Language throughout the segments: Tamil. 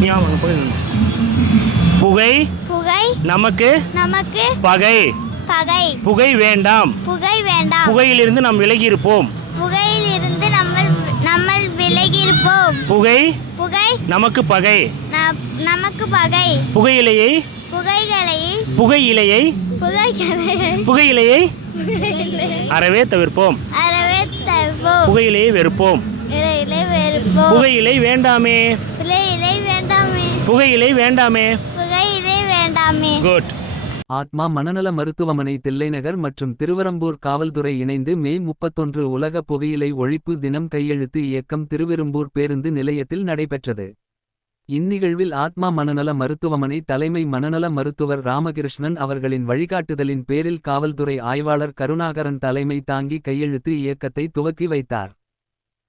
ஞாபகம் புகை. புகை. நமக்கு. நமக்கு. பகை. பகை. புகை வேண்டாம். புகை வேண்டாம். புகையிலிருந்து நாம் விலகி இருப்போம் புகையிலிருந்து நம்ம நம்ம விலகி இருப்போம் புகை. புகை. நமக்கு பகை. நமக்கு பகை. புகையிலையை. புகைகளை. புகையிலையை. புகைகளை. புகையிலையை. அறவே தவிர்ப்போம். அறவே தருவோம் புகையிலையை வெறுப்போம். புகையிலை வேண்டாமே. புகையிலை வேண்டாமே. புகையிலை வேண்டாமே. குட் ஆத்மா மனநல மருத்துவமனை தில்லைநகர் மற்றும் திருவரம்பூர் காவல்துறை இணைந்து மே முப்பத்தொன்று உலக புகையிலை ஒழிப்பு தினம் கையெழுத்து இயக்கம் திருவெரும்பூர் பேருந்து நிலையத்தில் நடைபெற்றது. இந்நிகழ்வில் ஆத்மா மனநல மருத்துவமனை தலைமை மனநல மருத்துவர் ராமகிருஷ்ணன் அவர்களின் வழிகாட்டுதலின் பேரில் காவல்துறை ஆய்வாளர் கருணாகரன் தலைமை தாங்கி கையெழுத்து இயக்கத்தை துவக்கி வைத்தார்.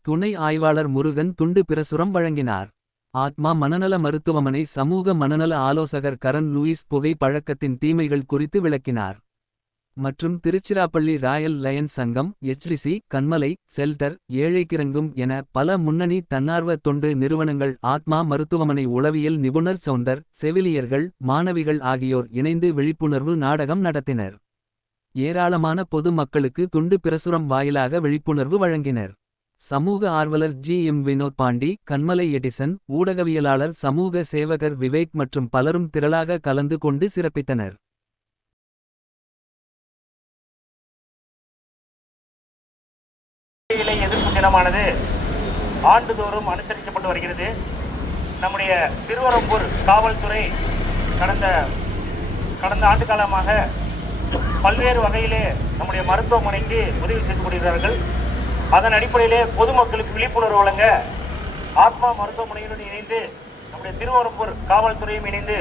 துணை ஆய்வாளர் முருகன் துண்டு பிரசுரம் வழங்கினார். ஆத்மா மனநல மருத்துவமனை சமூக மனநல ஆலோசகர் கரண் லூயிஸ் புகை பழக்கத்தின் தீமைகள் குறித்து விளக்கினார். மற்றும் திருச்சிராப்பள்ளி ராயல் லயன் சங்கம் எச்ரிசி கண்மலை செல்டர் ஏழைக்கிறங்கும் என பல முன்னணி தன்னார்வ தொண்டு நிறுவனங்கள் ஆத்மா மருத்துவமனை உளவியல் நிபுணர் சவுந்தர் செவிலியர்கள் மாணவிகள் ஆகியோர் இணைந்து விழிப்புணர்வு நாடகம் நடத்தினர். ஏராளமான பொது மக்களுக்கு துண்டு பிரசுரம் வாயிலாக விழிப்புணர்வு வழங்கினர். சமூக ஆர்வலர் ஜி. எம். வினோத் பாண்டி கண்மலை எடிசன் ஊடகவியலாளர் சமூக சேவகர் விவேக் மற்றும் பலரும் திரளாக கலந்து கொண்டு சிறப்பித்தனர். எதிர்ப்பு தினமானது ஆண்டுதோறும் அனுசரிக்கப்பட்டு வருகிறது. நம்முடைய திருவரம்பூர் காவல்துறை கடந்த கடந்த ஆண்டு காலமாக பல்வேறு வகையிலே நம்முடைய மருத்துவமனைக்கு உதவி செய்து கொண்டிருக்கிறார்கள். அதன் அடிப்படையிலே பொதுமக்களுக்கு விழிப்புணர்வு வழங்க ஆத்மா மருத்துவமனையுடன் இணைந்து நம்முடைய திருவரம்பூர் காவல்துறையும் இணைந்து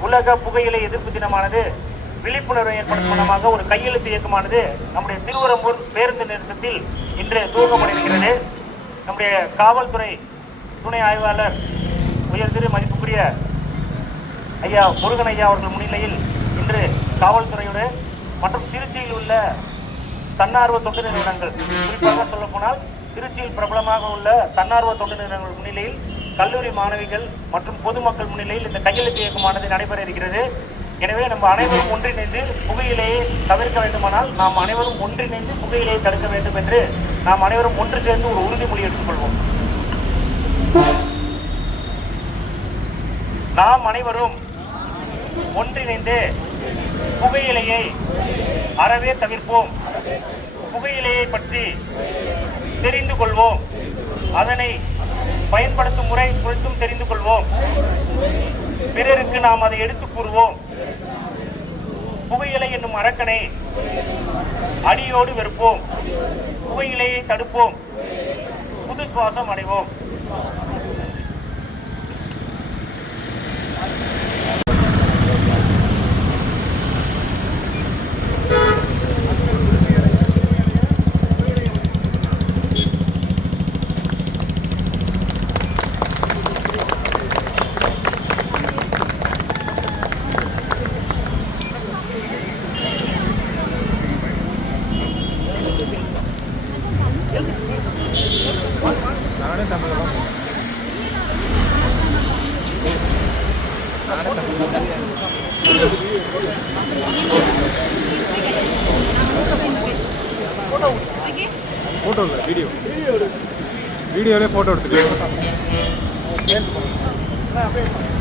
உலக புகையிலை எதிர்ப்பு தினமானது விழிப்புணர்வை ஏற்படுத்தும் விதமாக ஒரு கையெழுத்து இயக்கமானது நம்முடைய திருவரம்பூர் பேருந்து நிறுத்தத்தில் இன்று துவங்கப்பட்டிருக்கிறது நம்முடைய காவல்துறை துணை ஆய்வாளர் உயர் திரு மதிப்புக்குரிய ஐயா முருகன் ஐயா அவர்கள் முன்னிலையில் இன்று காவல்துறையோடு மற்றும் திருச்சியில் உள்ள தன்னார்வ தொண்டு நிறுவனங்கள். குறிப்பாக சொல்ல போனால் திருச்சியில் பிரபலமாக உள்ள தன்னார்வ தொண்டு நிறுவனங்கள் முன்னிலையில் கல்லூரி மாணவிகள் மற்றும் பொதுமக்கள் முன்னிலையில் இந்த கையெழுத்து இயக்கமானது நடைபெற இருக்கிறது. எனவே நம்ம அனைவரும் ஒன்றிணைந்து புகையிலையை தவிர்க்க வேண்டுமானால் நாம் அனைவரும் ஒன்றிணைந்து புகையிலையை தடுக்க வேண்டும் என்று நாம் அனைவரும் ஒன்று சேர்ந்து ஒரு உறுதிமொழி எடுத்துக்கொள்வோம். நாம் அனைவரும் ஒன்றிணைந்து புகையிலையை அறவே தவிர்ப்போம். புகையிலையை பற்றி தெரிந்து கொள்வோம். அதனை பயன்படுத்தும் முறை குறித்தும் தெரிந்து கொள்வோம். பிறருக்கு நாம் அதை எடுத்துக் கூறுவோம். புகையிலை என்னும் அரக்கனை அடியோடு வெறுப்போம். புகையிலையை தடுப்போம். புது சுவாசம் அடைவோம். போன்ற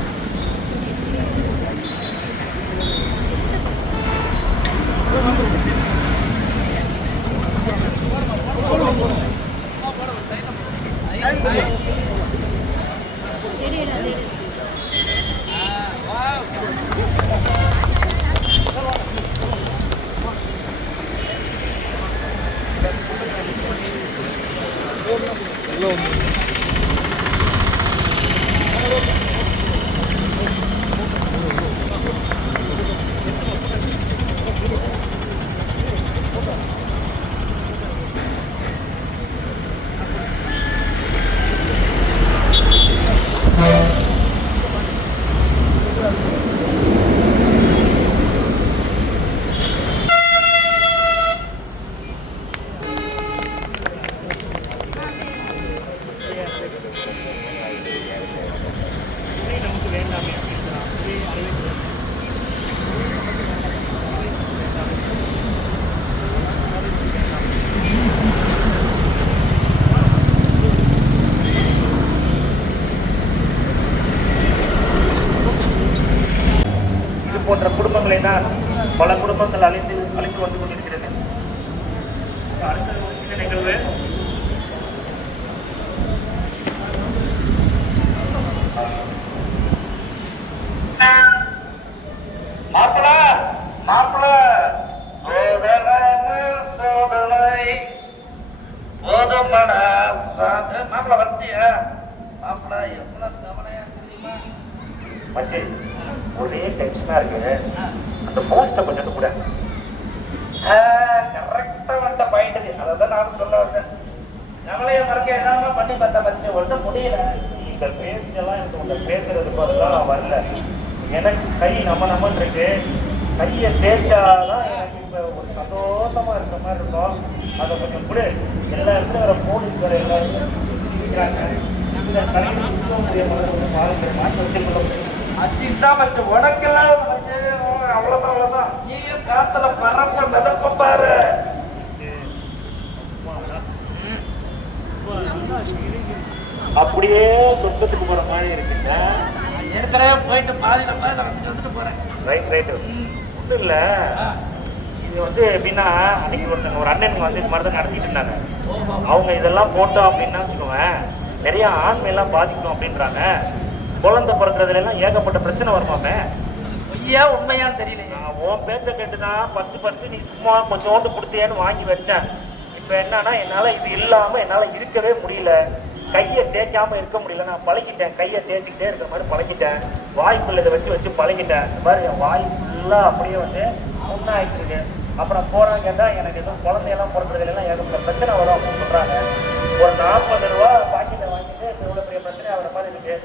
குடும்பங்களை தான் பல குடும்பங்கள் அழிந்து அழிந்து வந்து கொண்டிருக்கிறது. அடுத்தது ஒரு சின்ன நிகழ்வு. மாப்பிள மாப்பிள. சோதனை சோதனை. போதுமடா மாப்பிள வந்தியா மாப்பிள எவ்வளவு கவலையா தெரியுமா? மச்சி ஒரே டென்ஷனா இருக்கு. அந்த போஸ்ட கொஞ்சம் கூட கரெக்டா வந்த பாயிண்ட் அதை தான் நானும் சொல்ல வந்தேன். நம்மளே மறக்க என்னமா பண்ணி பார்த்தா மச்சி ஒன்றும் முடியல. இந்த பேச்செல்லாம் எனக்கு உங்க பேசுறதுக்கு அதெல்லாம் வரல. எனக்கு கை நம்ம நம்ம இருக்கு. கையை தேய்ச்சாதான் எனக்கு இப்போ ஒரு சந்தோஷமா இருக்க மாதிரி இருக்கும். அதை கொஞ்சம் கூட. எல்லா இடத்துல வர போலீஸ் வர எல்லா இடத்துலையும் இருக்கிறாங்க இந்த கடையில் இருக்க மாதிரி வச்சுக்கொள்ள முடியும் அச்சிதான் மச்சு உனக்கெல்லாம் மச்சு அவ்வளவுதான் அவ்வளவுதான். நீயும் காத்துல பரப்ப மிதப்ப பாரு. அப்படியே சொர்க்கத்துக்கு போற மாதிரி இருக்குங்க. ஏற்கனவே போயிட்டு பாதி நம்ம வந்துட்டு போறேன். ரைட் ரைட் ஒன்றும் இல்லை. இது வந்து எப்படின்னா அன்னைக்கு ஒருத்தங்க ஒரு அண்ணனுங்க வந்து இது மாதிரி தான் நடத்திட்டு இருந்தாங்க. அவங்க இதெல்லாம் போட்டோம் அப்படின்னா வச்சுக்கோவேன் நிறைய ஆண்மையெல்லாம் பாதிக்கும் அப்படின்றாங்க. குழந்தை பிறக்கிறதுல எல்லாம் ஏகப்பட்ட பிரச்சனை வருமாமே? பொய்யா உண்மையான்னு தெரியல உன் பேச்சை கேட்டு தான் பத்து பத்து நீ சும்மா கொஞ்சோண்டு கொடுத்தியேன்னு வாங்கி வச்சேன். இப்போ என்னன்னா என்னால் இது இல்லாமல் என்னால் இருக்கவே முடியல. கையை தேய்க்காம இருக்க முடியல. நான் பழகிட்டேன். கையை தேய்ச்சிக்கிட்டே இருக்கிற மாதிரி பழகிட்டேன். வாய்க்குள்ள இதை வச்சு வச்சு பழகிட்டேன். இந்த மாதிரி என் வாய் ஃபுல்லாக அப்படியே வந்து முன்னாயிட்டு இருக்கு. அப்புறம் போறாங்க கேட்டா எனக்கு எதுவும் குழந்தையெல்லாம் பிறக்கிறதுல எல்லாம் ஏகப்பட்ட பிரச்சனை வரும் அப்படின்னு சொல்றாங்க. ஒரு நாற்பது ரூபா பாக்கெட்டை வாங்கிட்டு இவ்வளோ பெரிய பிரச்சனை ஆகிற மாதிரி இருக்கு.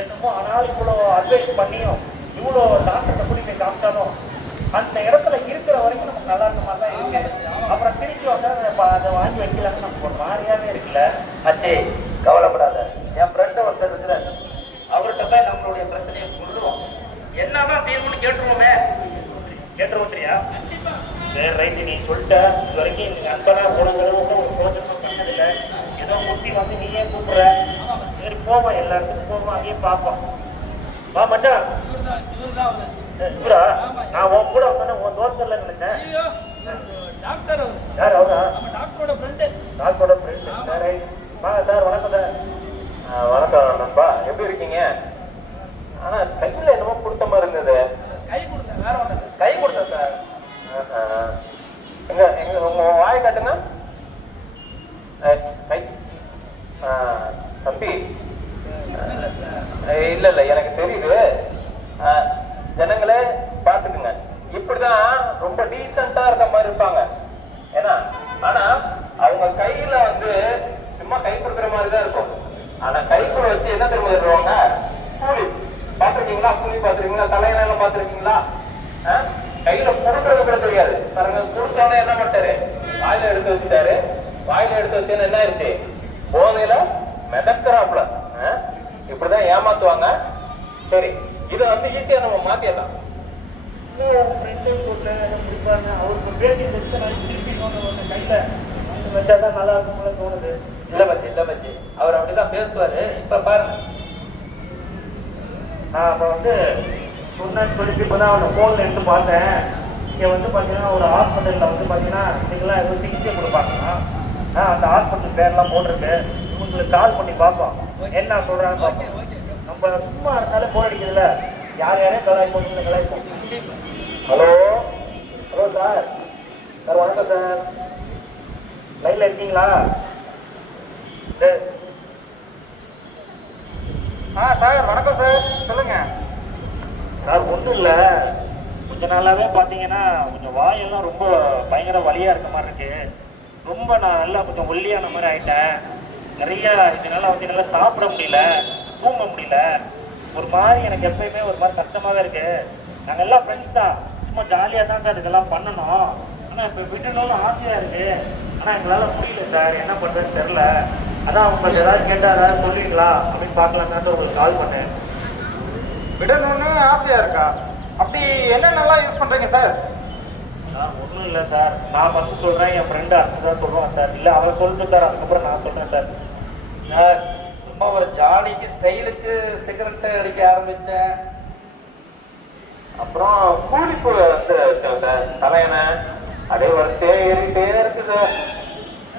என்னமோ ஆனாலும் இவ்வளோ அட்வைஸ் பண்ணியும் இவ்வளோ டாக்டர்கிட்ட கூட்டி போய் காமிச்சாலும் அந்த இடத்துல இருக்கிற வரைக்கும் நமக்கு நல்லா இருக்க மாதிரி தான் இருக்கு. அப்புறம் திருப்பி வந்து அதை வாங்கி வைக்கலாம்னு நமக்கு ஒரு மாதிரியாவே இருக்குல்ல? அச்சே கவலைப்படாத. என் ஃப்ரெண்டு ஒருத்தர் இருக்கிறார். அவர்கிட்ட போய் நம்மளுடைய பிரச்சனையை சொல்லுவோம். என்னதான் தீர்வுன்னு கேட்டுருவோமே. கேட்டுருவோம் சரி ரைட்டு நீ சொல்லிட்ட இது வரைக்கும் எனக்கு அன்பனா உணவு ஒரு பிரோஜனம் பண்ணதில்லை ஏதோ முட்டி வந்து நீயே கூப்பிடுற. போவோம் எல்லா இடத்துக்கும் போவோம் அங்கேயே பார்ப்போம். வா மச்சான். இவரா? நான் உன் கூட வந்தேன் உன் தோட்டத்தில் நினைச்சேன் டாக்டர் யார் அவரா? டாக்டரோட ஃப்ரெண்டு டாக்டரோட ஃப்ரெண்ட் சார். வாங்க சார் வணக்கம் சார் வணக்கம் நண்பா. எப்படி இருக்கீங்க? ஆனா கையில என்னமோ கொடுத்த மாதிரி இருந்தது. கை கொடுத்தேன் வேற ஒன்று கை கொடுத்தேன் சார். எங்க எங்க உங்க வாய் காட்டுங்க. கை. ஆ, தம்பி. இல்ல இல்ல எனக்கு தெரியுது. ஆ, ஜனங்களே பாத்துக்குங்க இப்படிதான் ரொம்ப டீசெண்டா இருக்க மாதிரி இருப்பாங்க. ஏன்னா ஆனா அவங்க கையில வந்து சும்மா கை கொடுக்குற மாதிரி தான் இருக்கும். ஆனா கைக்குள்ள வச்சு என்ன தெரியுமா தருவாங்க கூலி. பாத்துருக்கீங்களா கூலி பாத்துருக்கீங்களா தலையில எல்லாம் பாத்துருக்கீங்களா ஆ? கையில கொடுக்கறது கூட தெரியாது. பாருங்க கொடுத்தோன்னே என்ன பண்ணிட்டாரு? வாயில எடுத்து வச்சுட்டாரு. வாயில எடுத்து வச்சேன்னு என்ன ஆயிடுச்சு? போதையில மிதக்கிறாப்புல. ஆ? இப்படிதான் ஏமாத்துவாங்க. சரி இதை வந்து ஈஸியா நம்ம மாத்திடலாம். இல்ல பச்சி இல்ல பச்சி அவர் அப்படிதான் பேசுவாரு. இப்ப பாருங்க நான் அப்போ வந்து சொன்னேன்னு சொல்லிட்டு இப்போ தான் அவனை ஃபோனில் எடுத்து பார்த்தேன். இங்கே வந்து பார்த்தீங்கன்னா ஒரு ஹாஸ்பிட்டலில் வந்து பார்த்தீங்கன்னா இதுக்கெல்லாம் ஏதோ சிகிச்சை கொடுப்பாங்கன்னா அந்த ஹாஸ்பிட்டல் பேர்லாம் போட்டிருக்கு. உங்களுக்கு கால் பண்ணி பார்ப்போம். என்ன பார்ப்போம் நம்ம சும்மா இருந்தாலே போர் அடிக்கிறதுல யார் யாரையும் கலாய்ப்போம். கலாய்ப்போம் ஹலோ? Hello sir. சார் வணக்கம் சார். லைனில் இருக்கீங்களா? ஆ சார் வணக்கம் சார். சொல்லுங்க. சார் ஒன்றும் இல்லை. கொஞ்ச நாளாவே பார்த்தீங்கன்னா கொஞ்சம் வாயெல்லாம் ரொம்ப பயங்கர வலியாக இருக்க மாதிரி இருக்கு. ரொம்ப நான் நல்லா கொஞ்சம் ஒல்லியான மாதிரி ஆயிட்டேன். நிறைய இதனால வந்து என்னால் சாப்பிட முடியல தூங்க முடியல. ஒரு மாதிரி எனக்கு எப்பயுமே ஒரு மாதிரி கஷ்டமாகவே இருக்கு. நாங்கள் எல்லாம் ஃப்ரெண்ட்ஸ் தான். சும்மா ஜாலியாக தான் சார் இதெல்லாம் பண்ணணும். ஆனால் இப்போ விடணும்னு ஆசையாக இருக்கு. ஆனால் எங்களால் முடியல சார் என்ன பண்ணுறதுன்னு தெரில அதான் உங்களுக்கு ஏதாவது கேட்டால் ஏதாவது சொல்லுவீங்களா அப்படின்னு பார்க்கலாம் தான் உங்களுக்கு கால் பண்ணேன். விடணும்னு ஆசையா இருக்கா? அப்படி என்னென்னலாம் யூஸ் பண்றீங்க சார் சார் ஒன்றும் இல்லை சார் நான் ஃபஸ்ட்டு சொல்கிறேன் என் ஃப்ரெண்டு அடுத்ததான் சொல்லுவான் சார் இல்லை அவன் சொல்லட்டும் சார் அதுக்கப்புறம் நான் சொல்கிறேன் சார் சார் சும்மா ஒரு ஜாலிக்கு ஸ்டைலுக்கு சிகரெட்டு அடிக்க ஆரம்பிச்சேன். அப்புறம் கூலிப்பு வந்து இருக்குல்ல தலையணை அதே வரிசையே ஏறிட்டே இருக்குது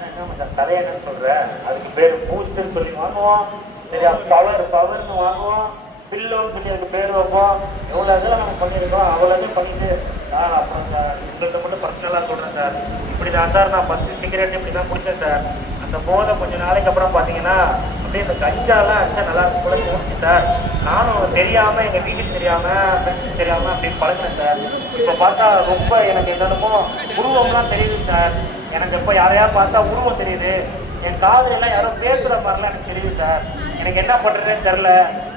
என்ன மச்சான் அதுக்கு பேர் பூஸ்ட்னு சொல்லி வாங்குவோம். சரியா பவர் பவர்னு வாங்குவோம். பில்லுன்னு சொல்லி அதுக்கு பேர் வைப்போம். எவ்வளோ இதெல்லாம் நம்ம பண்ணியிருக்கோம் அவ்வளோவே பண்ணிட்டு சார் அப்புறம் சார் உங்கள்கிட்ட மட்டும் பர்சனலாக சொல்கிறேன் சார். இப்படி தான் சார் நான் ஃபஸ்ட்டு சிகரெட் இப்படி தான் குடித்தேன் சார். அந்த போதை கொஞ்ச நாளைக்கு அப்புறம் பார்த்தீங்கன்னா அப்படியே இந்த கஞ்சாலாம் அடிச்சா நல்லா இருக்கும் போல தோணுச்சு சார். நானும் தெரியாமல் எங்கள் வீட்டுக்கு தெரியாமல் ஃப்ரெண்ட்ஸுக்கு தெரியாமல் அப்படின்னு பழகினேன் சார். இப்போ பார்த்தா ரொம்ப எனக்கு என்னென்னமோ உருவம்லாம் தெரியுது சார். எனக்கு இப்போ யாரையா பார்த்தா உருவம் தெரியுது. என் காதலாம் யாரும் யாரோ மாதிரிலாம் எனக்கு தெரியுது சார். எனக்கு என்ன பண்ணுறதுன்னு தெரில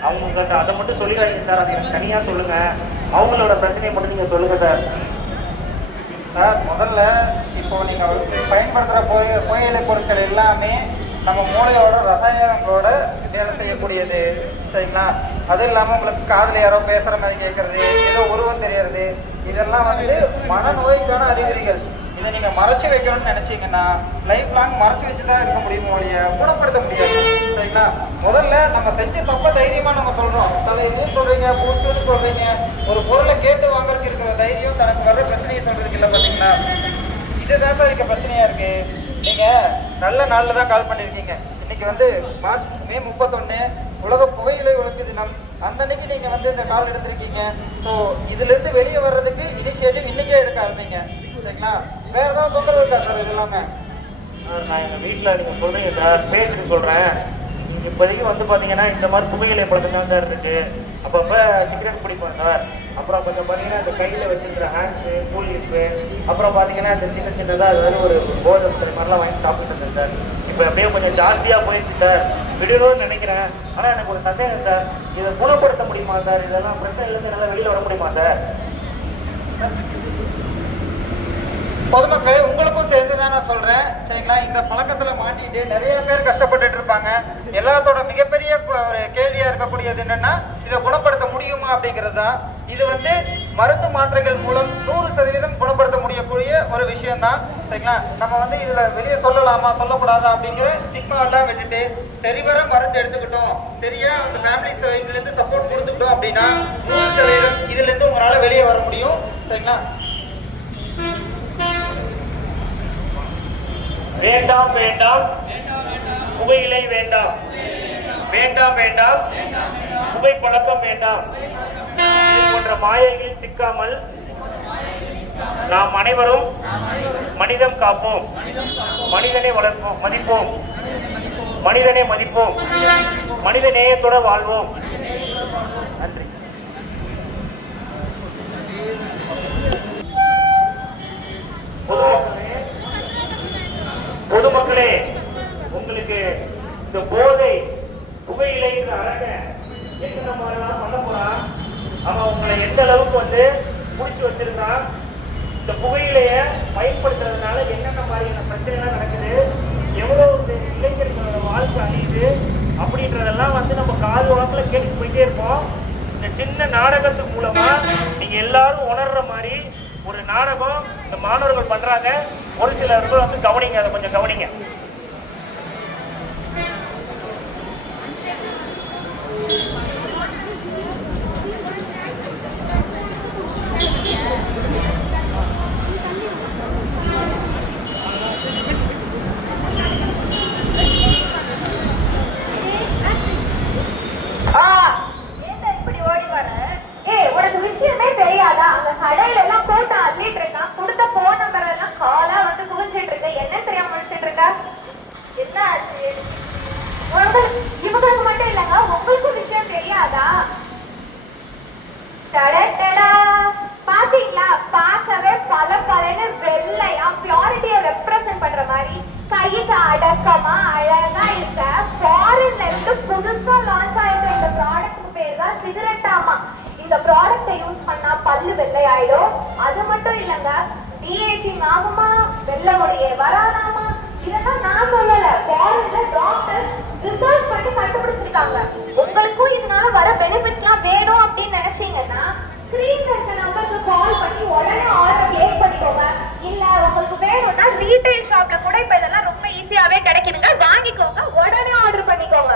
அவங்க அதை மட்டும் சொல்லிடாதீங்க சார். அது எனக்கு தனியாக சொல்லுங்கள் அவங்களோட பிரச்சனையை மட்டும் நீங்கள் சொல்லுங்கள் சார். சார் முதல்ல இப்போ நீங்கள் பயன்படுத்துகிற புகை புயலை பொருட்கள் எல்லாமே நம்ம மூளையோட ரசாயனங்களோட வேலை செய்யக்கூடியது. சரிங்களா? அது இல்லாமல் உங்களுக்கு காதில் யாரோ பேசுகிற மாதிரி கேட்குறது ஏதோ உருவம் தெரியறது. இதெல்லாம் வந்து மனநோய்க்கான அறிகுறிகள். இதை நீங்கள் மறைச்சி வைக்கணும்னு நினச்சிங்கன்னா லைஃப் லாங் மறைச்சி வச்சு தான் இருக்க முடியுமோ ஒழிய குணப்படுத்த முடியாது. சரிங்களா? முதல்ல நம்ம செஞ்ச தப்ப தைரியமாக நம்ம சொல்கிறோம் சில இதுன்னு சொல்கிறீங்க பூத்துன்னு சொல்கிறீங்க ஒரு பொருளை கேட்டு வாங்குறதுக்கு இருக்கிற தைரியம் தனக்கு வர்ற பிரச்சனையை சொல்கிறதுக்கு இல்லை பார்த்தீங்களா? இதுதான் சார் இருக்க பிரச்சனையா இருக்கு. நீங்க நல்ல நாள்ல தான் கால் பண்ணிருக்கீங்க. இன்னைக்கு வந்து மார்ச் மே முப்பத்தொன்னு உலக புகையிலை ஒழிப்பு தினம். அந்த அன்னைக்கு நீங்க வந்து இந்த கால் எடுத்திருக்கீங்க. ஸோ இதுல இருந்து வெளியே வர்றதுக்கு இனிஷியேட்டிவ் இன்னைக்கே எடுக்க ஆரம்பிங்க. சரிங்களா? வேற ஏதாவது தொந்தரவு இருக்கா சார் இது எல்லாமே சார், நான் எங்கள் வீட்டில் நீங்கள் சொல்கிறீங்க சார் பேச்சுக்கு சொல்கிறேன் இப்போதைக்கு வந்து பார்த்தீங்கன்னா இந்த மாதிரி புகையிலை பழக்கம் தான் சார் இருக்கு. அப்பப்போ சிகரெட் பிடிப்பேன் சார். அப்புறம் கொஞ்சம் பார்த்தீங்கன்னா இந்த கையில் வச்சுருக்கிற ஹேண்ட்ஸு கூலிப்பு அப்புறம் பார்த்தீங்கன்னா இந்த சின்ன சின்னதாக அது ஒரு போதை இந்த மாதிரிலாம் வாங்கி சாப்பிட்டு இருந்தேன் சார். இப்போ அப்படியே கொஞ்சம் ஜாஸ்தியாக போயிடுச்சு சார். விடுதோன்னு நினைக்கிறேன். ஆனால் எனக்கு ஒரு சந்தேகம் சார். இதை குணப்படுத்த முடியுமா சார்? இதெல்லாம் பிரச்சனையிலேருந்து நல்லா வெளியில் வர முடியுமா சார்? பொதுமக்களே உங்களுக்கும் சேர்ந்து தான் நான் சொல்றேன். சரிங்களா? இந்த பழக்கத்துல மாட்டிட்டு நிறைய பேர் கஷ்டப்பட்டுட்டு இருப்பாங்க. எல்லாத்தோட மிகப்பெரிய ஒரு கேள்வியா இருக்கக்கூடியது என்னன்னா இதை குணப்படுத்த முடியுமா அப்படிங்கிறது தான். இது வந்து மருந்து மாத்திரைகள் மூலம் நூறு சதவீதம் குணப்படுத்த முடியக்கூடிய ஒரு விஷயம் தான் சரிங்களா? நம்ம வந்து இதுல வெளியே சொல்லலாமா சொல்லக்கூடாதா அப்படிங்கிற ஸ்டிக்மா எல்லாம் விட்டுட்டு சரிவர மருந்து எடுத்துக்கிட்டோம். சரியா அந்த ஃபேமிலி இருந்து சப்போர்ட் கொடுத்துக்கிட்டோம் அப்படின்னா நூறு சதவீதம் இதுல இருந்து உங்களால வெளியே வர முடியும். சரிங்களா? வேண்டாம் வேண்டாம். புகையிலை வேண்டாம். வேண்டாம் வேண்டாம். புகை பழக்கம் வேண்டாம். இது போன்ற மாயைகளில் சிக்காமல் நாம் அனைவரும் மனிதம் காப்போம். மனிதனை வளர்ப்போம். மதிப்போம். மனிதனை மதிப்போம். மனித நேயத்தோட வாழ்வோம் நன்றி பொதுமக்களே பொதுமக்களே உங்களுக்கு இந்த போதை புகையிலைங்கிற அரங்க என்னென்ன மாதிரிலாம் பண்ண போறான் அவன் உங்களை எந்த அளவுக்கு வந்து பிடிச்சி வச்சிருக்கான் இந்த புகையிலைய பயன்படுத்துறதுனால என்னென்ன மாதிரியான பிரச்சனைலாம் நடக்குது எவ்வளவு இந்த இளைஞர்களோட வாழ்க்கை அழியுது அப்படின்றதெல்லாம் வந்து நம்ம காது வாக்கில் கேட்டு போயிட்டே இருப்போம் இந்த சின்ன நாடகத்து மூலமா நீங்க எல்லாரும் உணர்ற மாதிரி ஒரு நாடகம் இந்த மாணவர்கள் பண்றாங்க ஒரு சிலர்கள் வந்து கவனிங்க அதை கொஞ்சம் கவனிங்க ஏன்டா இப்படி ஓடி வர? ஏய், உனக்கு விஷயமே தெரியாதா? அங்க கடையில எல்லாம் போட்டு அள்ளிட்டு இருக்கான். கொடுத்த phone number எல்லாம் call ஆ வந்து குவிச்சிட்டு இருக்க. என்ன தெரியாம முடிச்சிட்டு இருக்க? என்ன ஆச்சு? உனக்கு- இவங்களுக்கு மட்டும் இல்லைங்க, உங்களுக்கும் விஷயம் தெரியாதா? டடடடா. பாத்தீங்களா? பார்க்கவே பளபளன்னு வெள்ளையா பியூரிட்டியை ரெப்ரசென்ட் பண்ற மாதிரி கைக்கு அடக்கமா அழகா இருக்க ஃபாரின்ல இருந்து புதுசா லான்ச் ஆயிருக்க இந்த ப்ராடக்ட்க்கு பேர் தான் சிகரெட்டாமா. இந்த ப்ராடக்ட்டை யூஸ் பண்ணா பல்லு வெள்ளை ஆயிடும் அது மட்டும் இல்லங்க டிஏஜிங் ஆகுமா வெள்ளை முடியே வராதாமா? இதெல்லாம் நான் சொல்லல. ஃபாரின்ல டாக்டர்ஸ் ரிசர்ச் பண்ணி கண்டுபிடிச்சிருக்காங்க. உங்களுக்கும் இதனால வர பெனிஃபிட்ஸ்லாம் வேணும் அப்படின்னு நினைச்சீங்கன்னா ஸ்கிரீன்ல இருக்க நம்பருக்கு கால் பண்ணி உடனே ஆர்டர் பிளேஸ் பண்ணிக்கோங்க. இல்ல உங்களுக்கு வேணும்னா ரீட்டைல் ஷாப்ல கூட இப்ப ஈஸியாவே கிடைக்குதுங்க. வாங்கிக்கோங்க. உடனே ஆர்டர் பண்ணிக்கோங்க.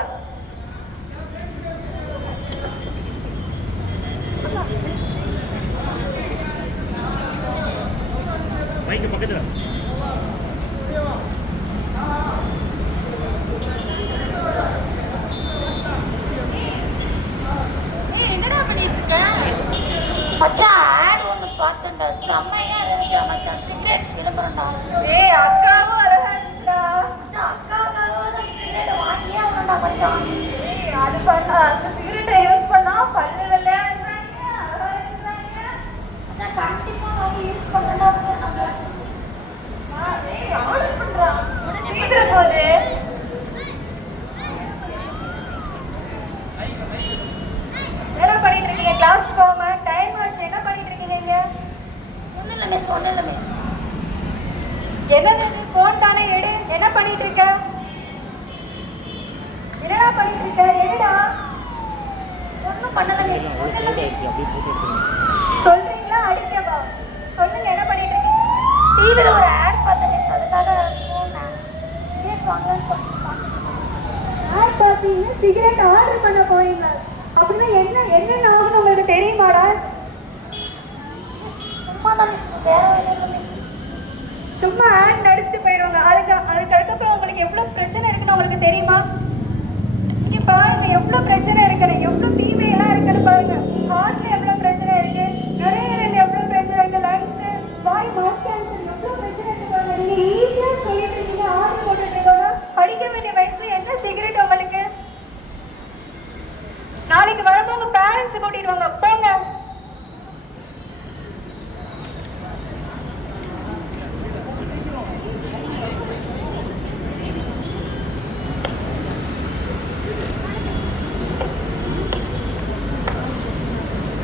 பக்கத்துல. சும்மா ஆட் நடிச்சுட்டு போயிடுவாங்க அதுக்கு அதுக்கப்புறம் உங்களுக்கு எவ்வளோ பிரச்சனை இருக்குன்னு உங்களுக்கு தெரியுமா? இங்கே பாருங்க எவ்வளோ பிரச்சனை இருக்குது. எவ்வளோ தீமையெல்லாம் இருக்குன்னு பாருங்க. ஹார்ட்ல எவ்வளோ பிரச்சனை இருக்கு. நுரையீரல் எவ்வளோ பிரச்சனை இருக்கு. லங்ஸ் வாய் மவுத் கேன்சர் எவ்வளோ பிரச்சனை இருக்கு பாருங்க. நீங்க ஈஸியாக சொல்லிட்டு இருக்கீங்க ஆர்டர் போட்டுருக்கீங்கன்னா படிக்க வேண்டிய வயசுல என்ன சிகரெட் உங்களுக்கு? நாளைக்கு வரும்போது உங்க பேரண்ட்ஸ் கூட்டிட்டு வாங்க. போங்க.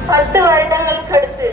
பத்து வருடங்களுக்கு அடுத்து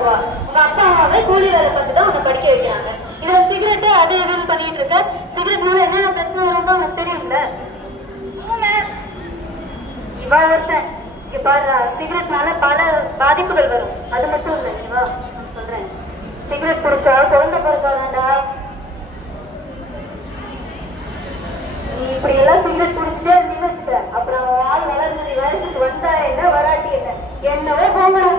நடத்துவா உங்க அப்பா அம்மாவே கூலி வேலை பார்த்து தான் உன்னை படிக்க வைக்கிறாங்க. இதுல சிகரெட்டு அது இதுன்னு பண்ணிட்டு இருக்க? சிகரெட்னால என்னென்ன பிரச்சனை வரும்னு உனக்கு தெரியும்ல? இவா ஒருத்தன். இங்க பாரு சிகரெட்னால பல பாதிப்புகள் வரும். அது மட்டும் இல்லை இவா. சொல்றேன். சிகரெட் குடிச்சா குழந்தை பிறக்காதாண்டா? நீ இப்படி எல்லாம் சிகரெட் குடிச்சிட்டே இருந்தீங்க வச்சுக்க. அப்புறம் ஆள் வளர்ந்தது வயசுக்கு வந்தா என்ன வராட்டி என்ன? என்னவே போங்கடா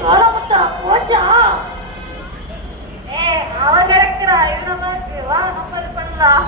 சோழமுத்தா போச்சா? ஏ அவன் கிடக்குறா. இவன் நம்ம வா நம்ம இது பண்ணலாம்.